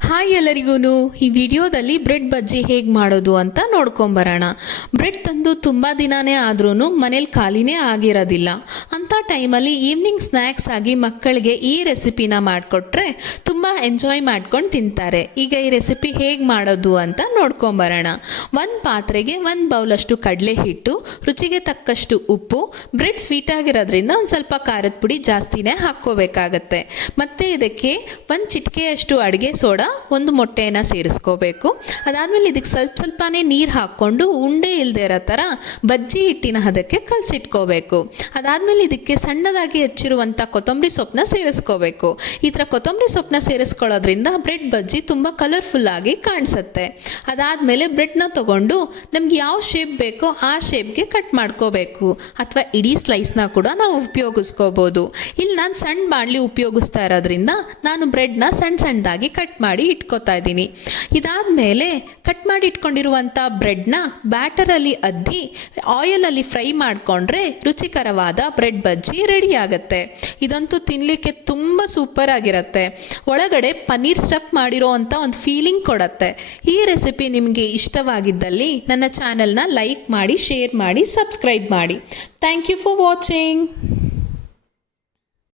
Hi ಎಲ್ಲರಿಗೂ ಈ ವಿಡಿಯೋದಲ್ಲಿ ಬ್ರೆಡ್ ಬಜ್ಜಿ ಹೇಗೆ ಮಾಡೋದು ಅಂತ ನೋಡ್ಕೊಂಬರೋಣ. ಬ್ರೆಡ್ ತಂದು ತುಂಬ ದಿನನೇ ಆದ್ರೂ ಮನೇಲಿ ಖಾಲಿನೇ ಆಗಿರೋದಿಲ್ಲ. ಅಂಥ ಟೈಮಲ್ಲಿ ಈವ್ನಿಂಗ್ ಸ್ನ್ಯಾಕ್ಸ್ ಆಗಿ ಮಕ್ಕಳಿಗೆ ಈ ರೆಸಿಪಿನ ಮಾಡಿಕೊಟ್ರೆ ತುಂಬ ಎಂಜಾಯ್ ಮಾಡ್ಕೊಂಡು ತಿಂತಾರೆ. ಈಗ ಈ ರೆಸಿಪಿ ಹೇಗೆ ಮಾಡೋದು ಅಂತ ನೋಡ್ಕೊಂಬರೋಣ. ಒಂದು ಪಾತ್ರೆಗೆ 1 ಬೌಲಷ್ಟು ಕಡಲೆ ಹಿಟ್ಟು, ರುಚಿಗೆ ತಕ್ಕಷ್ಟು ಉಪ್ಪು, ಬ್ರೆಡ್ ಸ್ವೀಟ್ ಆಗಿರೋದ್ರಿಂದ ಒಂದು ಸ್ವಲ್ಪ ಖಾರದ ಪುಡಿ ಜಾಸ್ತಿನೇ ಹಾಕ್ಕೋಬೇಕಾಗತ್ತೆ. ಮತ್ತು ಇದಕ್ಕೆ 1 ಚಿಟಿಕೆಯಷ್ಟು ಅಡುಗೆ ಸೋಡಾ, 1 ಮೊಟ್ಟೆಯನ್ನು ಸೇರಿಸ್ಕೋಬೇಕು. ಅದಾದಮೇಲೆ ಇದಕ್ಕೆ ಸ್ವಲ್ಪನೇ ನೀರು ಹಾಕ್ಕೊಂಡು ಉಂಡೆ ಇಲ್ಲದೆ ಇರೋ ಥರ ಬಜ್ಜಿ ಹಿಟ್ಟಿನ ಹದಕ್ಕೆ ಕಲಸಿಟ್ಕೋಬೇಕು. ಅದಾದಮೇಲೆ ಇದಕ್ಕೆ ಸಣ್ಣದಾಗಿ ಹೆಚ್ಚಿರುವಂಥ ಕೊತ್ತಂಬರಿ ಸೊಪ್ಪನ್ನ ಸೇರಿಸ್ಕೋಬೇಕು. ಈ ಥರ ಕೊತ್ತಂಬರಿ ಸೊಪ್ಪನ್ನ ಸೇರಿಸ್ಕೊಳ್ಳೋದ್ರಿಂದ ಬ್ರೆಡ್ ಬಜ್ಜಿ ತುಂಬ ಕಲರ್ಫುಲ್ಲಾಗಿ ಕಾಣಿಸುತ್ತೆ. ಅದಾದಮೇಲೆ ಬ್ರೆಡ್ನ ತೊಗೊಂಡು ನಮ್ಗೆ ಯಾವ ಶೇಪ್ ಬೇಕೋ ಆ ಶೇಪ್ಗೆ ಕಟ್ ಮಾಡ್ಕೋಬೇಕು. ಅಥವಾ ಇಡೀ ಸ್ಲೈಸ್ನ ಕೂಡ ನಾವು ಉಪಯೋಗಿಸ್ಕೋಬೋದು. ಇಲ್ಲಿ ನಾನು ಸಣ್ಣ ಬಾಣಲಿ ಉಪಯೋಗಿಸ್ತಾ ಇರೋದ್ರಿಂದ ನಾನು ಬ್ರೆಡ್ನ ಸಣ್ಣದಾಗಿ ಕಟ್ ಮಾಡಿ ಇಟ್ಕೋತಾ ಇದ್ದೀನಿ. ಇದಾದಮೇಲೆ ಕಟ್ ಮಾಡಿ ಇಟ್ಕೊಂಡಿರುವಂಥ ಬ್ರೆಡ್ನ ಬ್ಯಾಟರಲ್ಲಿ ಅದ್ದಿ ಆಯಿಲಲ್ಲಿ ಫ್ರೈ ಮಾಡಿಕೊಂಡ್ರೆ ರುಚಿಕರವಾದ ಬ್ರೆಡ್ ಬಜ್ಜಿ ರೆಡಿ ಆಗುತ್ತೆ. ಇದಂತೂ ತಿನ್ನಲಿಕ್ಕೆ ತುಂಬ ಸೂಪರ್ ಆಗಿರುತ್ತೆ. ಒಳಗಡೆ ಪನ್ನೀರ್ ಸ್ಟಫ್ ಮಾಡಿರೋ ಅಂಥ ಒಂದು ಫೀಲಿಂಗ್ ಕೊಡುತ್ತೆ. ಈ ರೆಸಿಪಿ ನಿಮಗೆ ಇಷ್ಟವಾಗಿದ್ದಲ್ಲಿ ನನ್ನ ಚಾನೆಲ್ನ ಲೈಕ್ ಮಾಡಿ, ಶೇರ್ ಮಾಡಿ, ಸಬ್ಸ್ಕ್ರೈಬ್ ಮಾಡಿ. Thank you for watching.